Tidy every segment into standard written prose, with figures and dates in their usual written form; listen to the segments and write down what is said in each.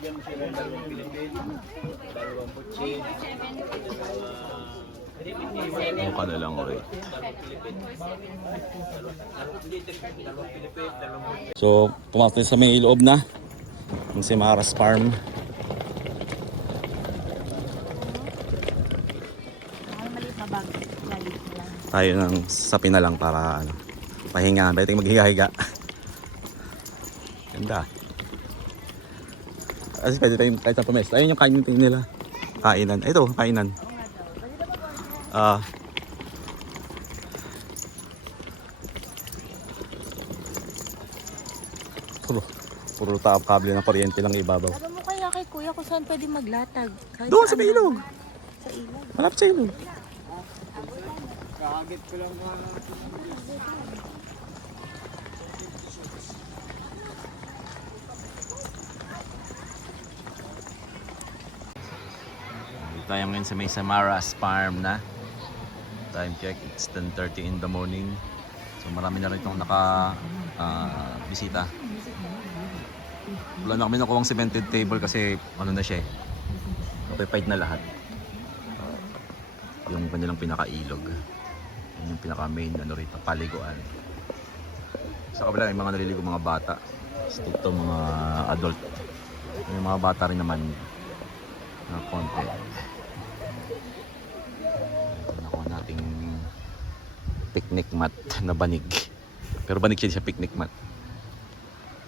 bigyan mo sila ng dalawang Pilipin, dalawang butsin, Mukha na lang rate. So, pumasok sa may loob na yung Semaras Farm. Tayo ng sapi na lang para ano, pahinga. Pwede maghiga-higa. Ganda. Kasi pwede tayong kahit sa pumesta. Ayun yung kainin nila. Kainan. Ito, kainan. Puro top kable ng kuryente lang ibabaw. Alam mo kaya kay kuya kung saan pwede maglatag? Kahit Doon sa may ilog. Sa ilog. Malapit sa ilog. Kakagit ko lang mga Tayo ngayon sa may Semaras Farm na. Time check, it's 10:30 in the morning. So marami na rin itong bisita. Wala na kami nakuha ng cemented table kasi ano na siya eh. Occupied na lahat. Yung kanilang pinaka-ilog. Yung pinaka-main ano rito, paliguan. Sa kabila may mga naliligo mga bata. Ito mga adult. May mga bata rin naman na konti. Nakuha nating picnic mat na banig. Pero banig siya picnic mat.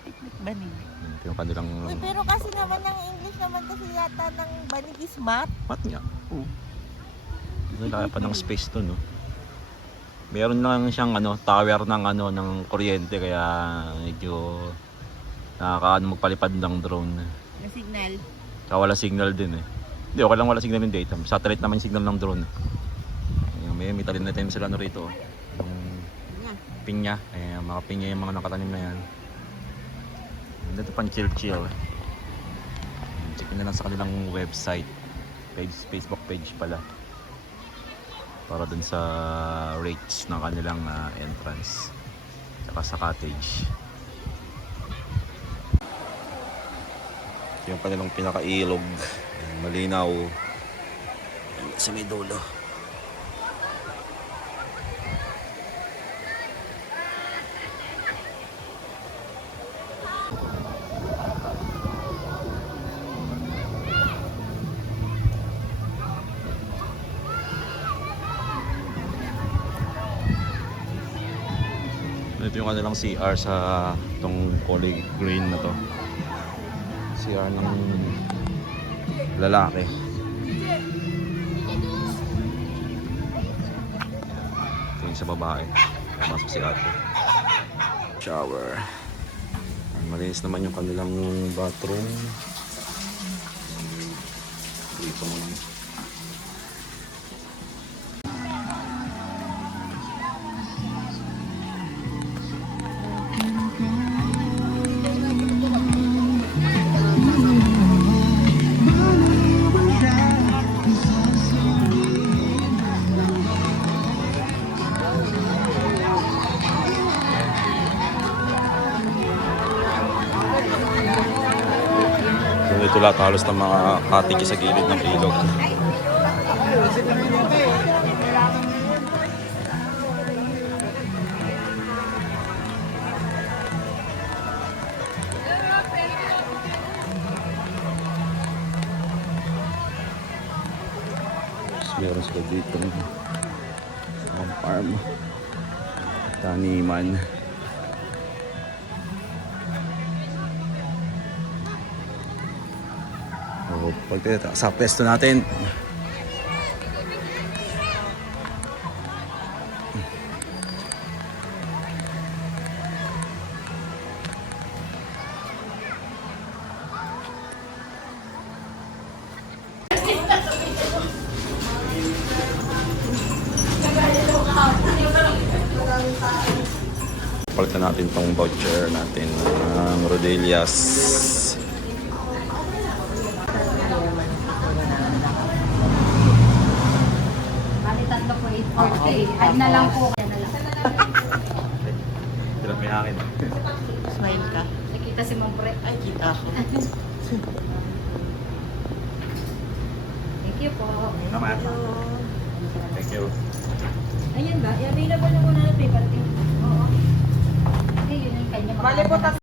Picnic banig. Ito yung kanilang Uy, pero kasi naman ng English naman kasi yata ng banig is mat. mat nga. Laki pa ng space to, no. Meron lang siyang tower ng ng kuryente kaya medyo nakakaano magpalipad ng drone. Na signal. Saka wala signal din eh. Hindi, okay lang wala signal yung data. Satellite naman yung signal ng drone. May talim na tayo sila rito. Yung pinya. Mga pinya yung mga nakatanim na yan. Dito pang chill. Check na lang sa kanilang website. Facebook page pala. Para dun sa rates ng kanilang entrance. Saka sa cottage. Yung kanilang pinaka-ilog. Malinaw. Sa may dulo. Ito yung kanilang CR sa itong kulay green na to. CR ng lalaki. Ito yung sa babae. Masok si ate. Shower. Malinis naman yung kanilang bathroom. Dito mo lang. Ito lahat halos ng mga cottage sa gilid ng ilog. Meron sila dito ng farm, taniman. Pag sa pwesto natin. Palitan natin tong voucher natin ng Rodelias. Add na lang po. Dilat may hangin. Smile ka. Nakita si Ma'am Pre. Ay, kita ako. Thank you po. Tama. Thank you. Ayan ba? I-available na muna na paper. Oo. Okay, yun yung kanya. Bali po,